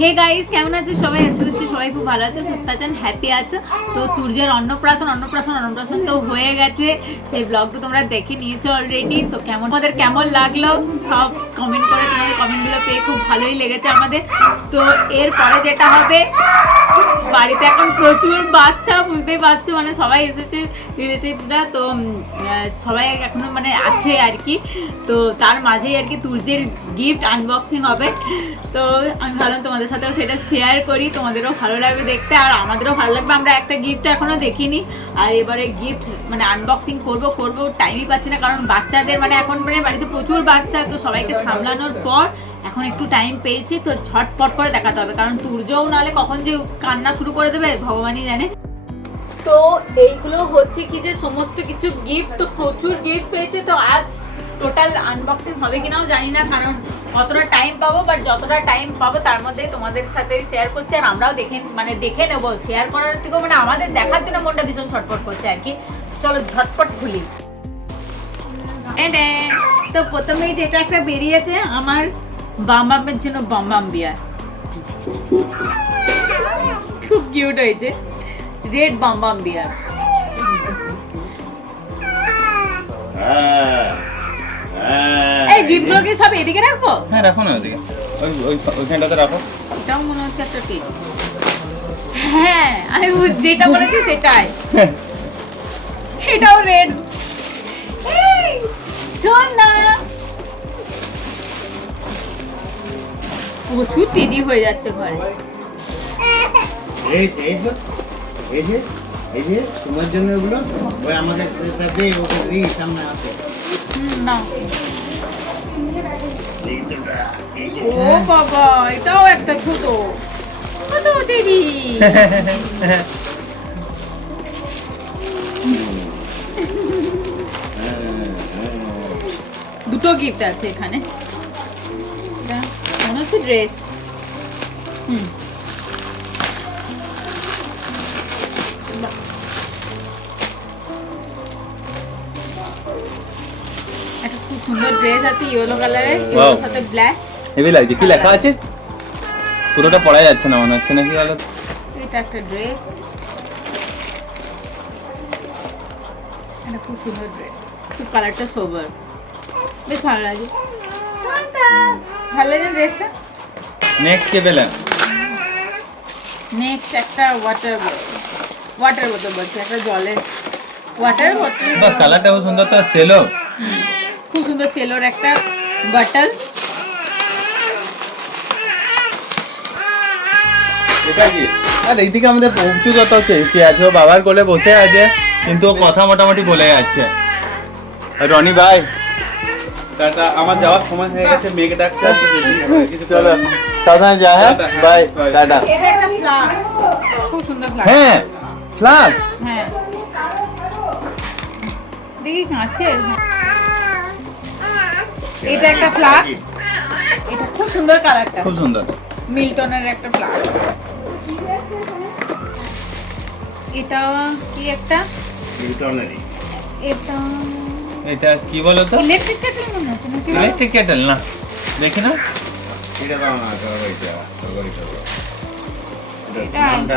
Hey guys কেমন আছো? সবাই আশা করছি সবাই খুব ভালো আছো, সুস্থ আছেন হ্যাপি আছো। তো তুর্যের অন্নপ্রাশন অন্নপ্রাশন অন্নপ্রাশন তো হয়ে গেছে। সেই ব্লগ তো তোমরা দেখে নিয়েছো অলরেডি তো কেমন, তোমাদের কেমন লাগল? সব কমেন্ট করে তোমাদের কমেন্টগুলো পেয়ে খুব ভালোই লেগেছে আমাদের। তো এরপরে যেটা হবে, বাড়িতে এখন প্রচুর বাচ্চা, বুঝতেই পারছ? মানে সবাই এসেছে রিলেটিভরা তো সবাই এখনও মানে আছে আর কি। তো তার মাঝেই আর কি তুর্যের গিফট আনবক্সিং হবে। তো আমি ভাবলাম তোমাদের সাথেও সেটা শেয়ার করি, তোমাদেরও ভালো লাগবে দেখতে। আর আমাদেরও ভালো লাগবে, আমরা একটা গিফট এখনও দেখিনি। আর এবারে গিফট মানে আনবক্সিং করব করব টাইমই পাচ্ছি না, কারণ বাচ্চাদের মানে এখন মানে বাড়িতে প্রচুর বাচ্চা, তো সবাইকে সামলানোর পর এখন একটু টাইম পেয়েছি, তো ঝটপট করে দেখাতে হবে। কারণ তুর্যও নাহলে কখন যে কান্না শুরু করে দেবে, ভগবানই জানে। তো এইগুলো হচ্ছে কি যে সমস্ত কিছু গিফট তো প্রচুর গিফট পেয়েছে, তো আজ টোটাল আনবক্সিং হবে কিনাও জানি না, কারণ কতটা টাইম পাবো বাট যতটা টাইম পাবো তার মধ্যে তোমাদের সাথে শেয়ার করছি আর আমরাও দেখে মানে দেখে নেব। শেয়ার করার থেকেও মানে আমাদের দেখার জন্য মনটা ভীষণ ছটপট করছে আর কি। চলো ঝটপট খুলি। তো প্রথমেই যেটা একটা বেরিয়েছে, আমার বামবামের জন্য বামবাম বিয়ার। খুব কিউট হয়েছে। রেড বামবাম বিয়ার। এই গিফটগুলো কি সব এদিকে রাখব? হ্যাঁ রাখো না ওদিকে। ওই ওই ওইখানটাতে রাখো। এটাও মনে হচ্ছে একটা ঠিক হ্যাঁ আমি যেটা বলেছি সেটাই। এটাও রেড। শোন না। প্রচুর টেডি হয়ে যাচ্ছে ঘরে। এই এই যে এই যে এই যে তোমার জন্য এগুলো ওই আমাদের সাথে ওকে দিই সামনে আসো। হুম, নাও। ও বাবা, এটাও একটা ছোট কত দেরি। দুটো গিফট আছে এখানে মনে হচ্ছে ড্রেস হুম সুন্দর ড্রেস আছে ইয়েলো কালারের ইয়েলোর সাথে ব্ল্যাক হেভি লাগছে। কি লেখা আছে? পুরোটা পড়া যাচ্ছে না মনে হচ্ছে নাকি বলো এটা একটা ড্রেস এটা খুব সুন্দর ড্রেস খুব কালারটা সোবার বেশ ভালো লাগে ভালো লাগে ড্রেসটা নেক্সট কে পেলেন? নেক্সট একটা ওয়াটার ওয়াটার বোতল বলছি একটা জলের। ওয়াটার বোতল বাহ কালারটা খুব সুন্দর তো সেলো খুব সুন্দর সেলোর একটা বটল আর এইদিকে আমাদের পৌঁছু যত চেয়েছি আছে ও বাবার কোলে বসে আছে কিন্তু ও কথা মোটামুটি বলে যাচ্ছে। রনি ভাই টাটা আমার যাওয়ার সময় হয়ে গেছে মেঘ ডাকছে কিছু চলো সাবধানে যা হ্যাঁ? হ্যাঁ, বাই. টাটা। হ্যাঁ ফ্লাক্স হ্যাঁ। দেখি কাঁচে এটা একটা ফ্লাক্স এটা খুব সুন্দর কালারটা খুব সুন্দর। মিল্টনের একটা ফ্লাক্স এটা কি একটা? নিউটনেরই। এটা এটা কি বলো তো? ইলেকট্রিক কেটল মনে হচ্ছে নাকি ইলেকট্রিক কেটেল না। দেখি না। এটা দাও না। এটা এটা- নামটা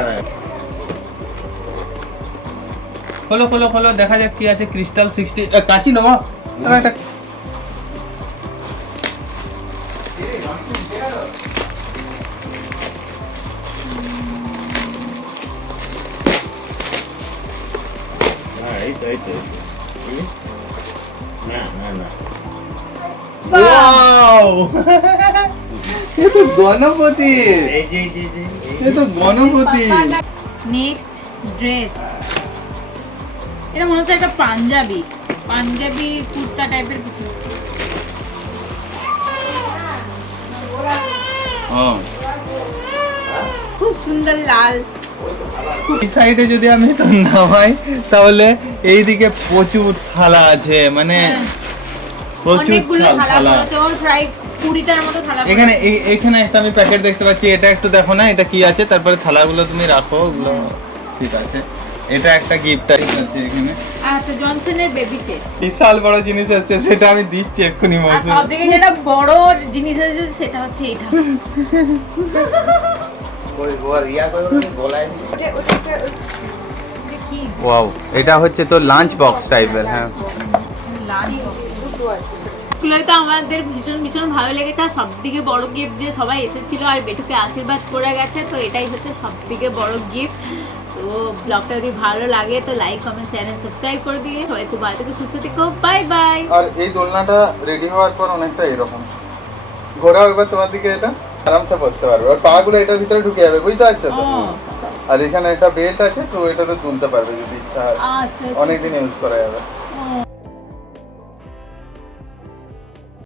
খোলো খোলো খোলো দেখা যাক কি আছে। ক্রিস্টাল সিক্সটি কাঁচি নেব। একটা গণপতি। তো গণপতি নেক্সট ড্রেস এটা মনে হচ্ছে একটা পাঞ্জাবি পাঞ্জাবি কুর্তা টাইপের কিছু খুব সুন্দর লাল। এই সাইডে যদি আমি তো নামাই তাহলে এইদিকে প্রচুর থালা আছে মানে প্রচুর থালা এখানে এখানে একটা আমি প্যাকেট দেখতে পাচ্ছি এটা একটু দেখো না এটা কি আছে? তারপরে থালাগুলো তুমি রাখো ওগুলো ঠিক আছে। এটা একটা গিফট আছে এখানে। আচ্ছা জনসনের বেবি সেট বিশাল বড় জিনিস আছে সেটা আমি দিচ্ছি এক্ষুনি আর মৌসুম সব থেকে যেটা বড় জিনিস আছে সেটা হচ্ছে এটা। ওয়াও এটা হচ্ছে তো লাঞ্চ বক্স টাইপের হ্যাঁ। এগুলোই তো আমাদের ভীষণ ভীষণ ভালো লেগেছে আর সব থেকে বড় গিফট দিয়ে সবাই এসেছিল আর বেটুকে আশীর্বাদ করে গেছে তো এটাই হচ্ছে সব থেকে বড় গিফট তো ব্লগটা যদি ভালো লাগে তো লাইক কমেন্ট চ্যানেল সাবস্ক্রাইব করে দিয়ে সবাই খুব ভালো থেকে সুস্থ থেকো। বাই বাই আর এই দোলনাটা রেডি হওয়ার পর অনেকটা এরকম। ঘোরাও এবার তোমার দিকে এটা। আরামসে বসতে পারবে। আর পা গুলো এটার ভিতরে ঢুকে যাবে বুঝতে পারছ তো? আর এখানে একটা বেল্ট আছে তো এটাতে তুলতে পারবে যদি ইচ্ছা হয়। আচ্ছা অনেকদিন ইউজ করা যাবে।